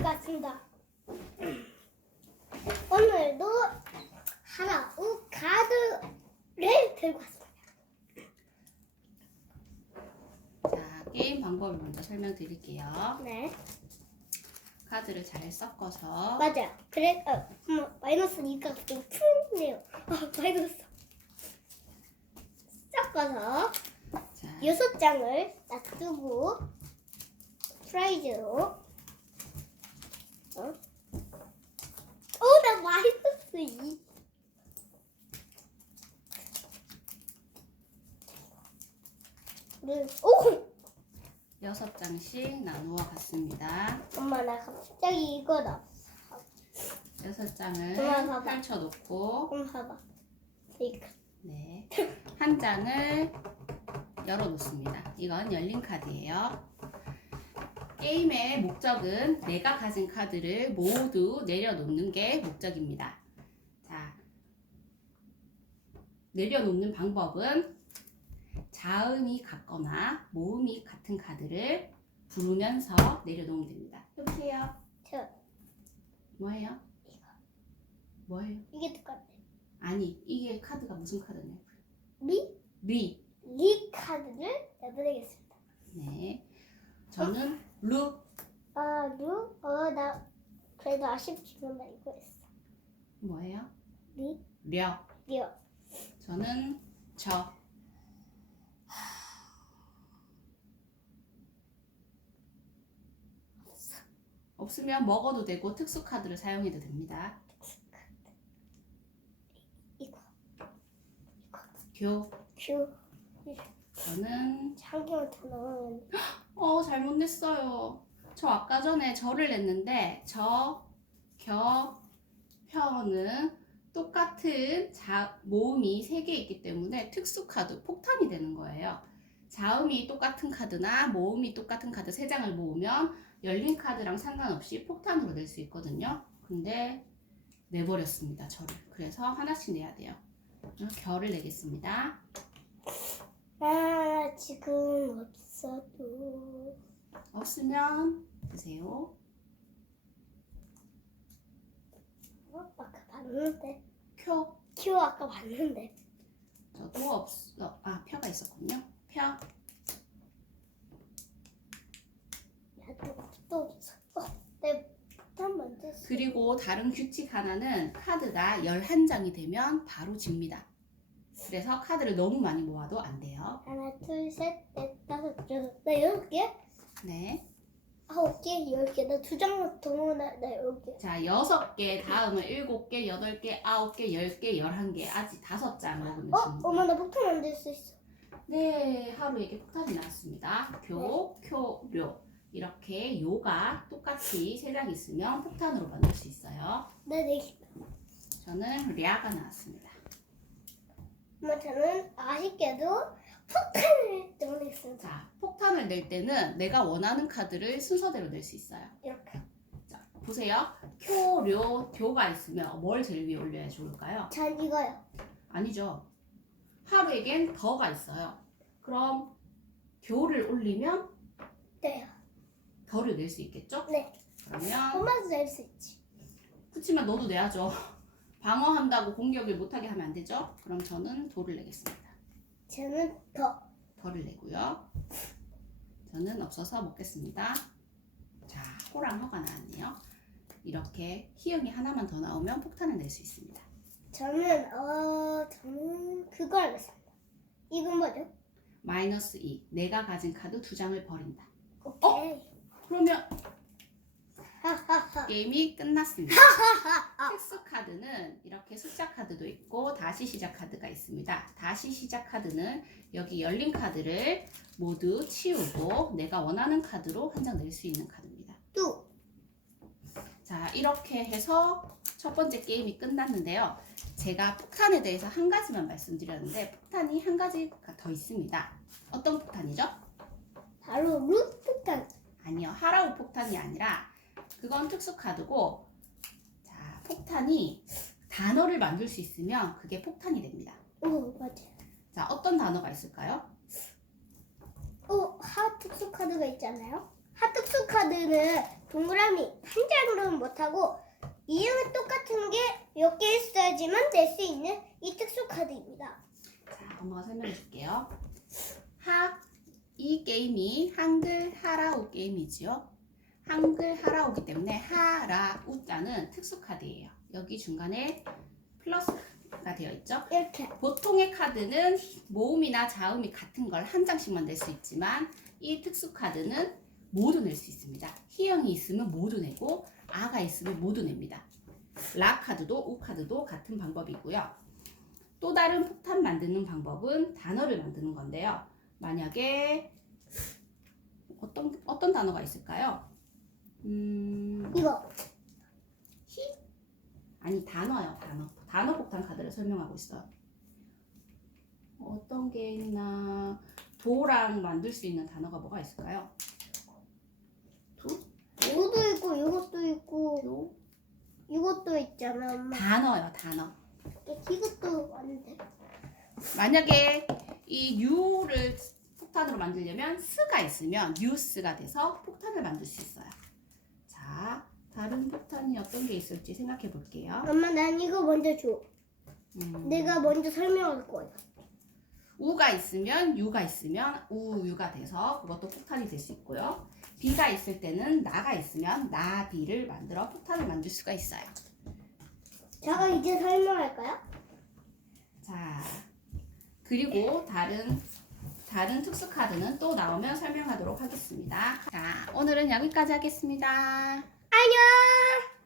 들고 왔습니다. 오늘도 하나 우 카드를 들고 왔습니다. 자, 게임 방법을 먼저 설명드릴게요. 네, 카드를 잘 섞어서 맞아요. 그래, 어, 어머, 마이너스 2가 좀 푸네요. 어, 마이너스. 섞어서 자, 여섯 장을 놔두고 프라이즈로 어? 어, 나 2. 네. 오! 여섯 장씩 나누어 봤습니다. 엄마 나 갑자기 이거 나. 여섯 장을 엄마 봐봐. 펼쳐 놓고 엄마 봐봐. 이거. 네, 한 장을 열어 놓습니다. 이건 열린 카드예요. 게임의 목적은 내가 가진 카드를 모두 내려놓는 게 목적입니다. 자, 내려놓는 방법은 자음이 같거나 모음이 같은 카드를 부르면서 내려놓으면 됩니다. 여보세요? 저 뭐예요? 뭐예요? 이게 똑같아. 아니, 이게 카드가 무슨 카드냐? 리? 리. 리 카드를 내보내겠습니다. 네. 저는 루. 아, 루? 어, 나 그래도 아쉽지만 나 이거 했어. 뭐예요? 리? 려. 리어. 저는 저. 없으면 먹어도 되고 특수 카드를 사용해도 됩니다. 이거. 교. 큐. 저는 한 개만 더 넣으면 어 잘못 냈어요. 저 아까 전에 저를 냈는데 저, 겨, 펴는 똑같은 자, 모음이 세개 있기 때문에 특수 카드 폭탄이 되는 거예요. 자음이 똑같은 카드나 모음이 똑같은 카드 세 장을 모으면 열린 카드랑 상관없이 폭탄으로 낼 수 있거든요. 근데 내버렸습니다. 저를. 그래서 하나씩 내야 돼요. 결을 내겠습니다. 아, 지금 없어도 없으면 드세요. 어? 아까 봤는데 표. 큐 아까 봤는데 저도 없어. 아, 표가 있었군요. 표. 야또또 없어 어, 내 일단 먼저 쓰- 그리고 다른 규칙 하나는 카드가 11장이 되면 바로 집니다. 그래서 카드를 너무 많이 모아도 안 돼요. 하나 둘 셋 넷 다섯 여섯 나 여섯 개 네. 아홉 개 열 개 나 두 장만 더 모아 나나 여섯 개 자, 6개, 다음은 7개, 8개, 9개, 10개, 11개, 아직 5장 먹으면 어? 됩니다. 엄마 나 폭탄 만들 수 있어 네, 하루에게 폭탄이 나왔습니다. 교, 쿄, 료. 이렇게 요가 똑같이 세 장 있으면 폭탄으로 만들 수 있어요. 나네 저는 랴가 나왔습니다. 엄마 저는 아쉽게도 폭탄을 넣어냈습니다 자, 폭탄을 낼 때는 내가 원하는 카드를 순서대로 낼 수 있어요. 이렇게 자, 보세요. 쿄, 료, 교가 있으면 뭘 제일 위에 올려야 좋을까요? 전 이거요 아니죠. 하루에겐 더가 있어요. 그럼 교를 올리면 네요 더를 낼 수 있겠죠? 네 그러면 엄마도 낼 수 있지 그렇지만 너도 내야죠. 방어한다고 공격을 못하게 하면 안 되죠? 그럼 저는 도를 내겠습니다. 저는 더 덜을 내고요. 저는 없어서 먹겠습니다. 자, 호랑 허가 나왔네요. 이렇게 희영이 하나만 더 나오면 폭탄을 낼 수 있습니다. 저는 어 저는 그거 하겠습니다. 이건 뭐죠? 마이너스 2. 내가 가진 카드 두 장을 버린다. 오케이. 그러면 하하하. 게임이 끝났습니다. 특수 카드는 이렇게 숫자 카드도 있고 다시 시작 카드가 있습니다. 다시 시작 카드는 여기 열린 카드를 모두 치우고 내가 원하는 카드로 한 장 낼 수 있는 카드입니다. 뚜. 자, 이렇게 해서 첫 번째 게임이 끝났는데요. 제가 폭탄에 대해서 한 가지만 말씀드렸는데 폭탄이 한 가지가 더 있습니다. 어떤 폭탄이죠? 바로 루프탄. 아니요. 하라우 폭탄이 아니라 그건 특수 카드고 자, 폭탄이 단어를 만들 수 있으면 그게 폭탄이 됩니다. 오 맞아. 자, 어떤 단어가 있을까요? 오 하특수 카드가 있잖아요. 하특수 카드는 동그라미 한 장으로는 못하고 이름은 똑같은 게 몇 개 있어야지만 낼 수 있는 이 특수 카드입니다. 자, 엄마가 설명해 줄게요. 하, 이 게임이 한글 하라우 게임이지요. 한글 하라우기 때문에 하라 우자는 특수 카드예요. 여기 중간에 플러스가 되어 있죠. 이렇게 보통의 카드는 모음이나 자음이 같은 걸 한 장씩만 낼 수 있지만 이 특수 카드는 모두 낼 수 있습니다. 희영이 있으면 모두 내고 아가 있으면 모두 냅니다. 라 카드도 우 카드도 같은 방법이고요. 또 다른 폭탄 만드는 방법은 단어를 만드는 건데요. 만약에 어떤 어떤 단어가 있을까요? 음, 이거. 아니 단어요 단어. 단어 폭탄 카드를 설명하고 있어요. 어떤 게 있나 도랑 만들 수 있는 단어가 뭐가 있을까요? 이것도 있고 이것도 있고. 도 이것도 있잖아 엄마. 단어요 단어. 이것도 왔는데. 만약에 이 U를 폭탄으로 만들려면 스가 있으면 뉴스가 돼서 폭탄을 만들 수 있어요. 자 다른 폭탄이 어떤 게 있을지 생각해 볼게요 엄마 난 이거 먼저 줘. 음, 내가 먼저 설명할 거야. 우가 있으면 유가 있으면 우유가 돼서 그것도 폭탄이 될 수 있고요. 비가 있을 때는 나가 있으면 나 비를 만들어 폭탄을 만들 수가 있어요. 제가 이제 설명할까요? 자 그리고 다른 다른 특수 카드는 또 나오면 설명하도록 하겠습니다. 자 오늘은 여기까지 하겠습니다. 안녕.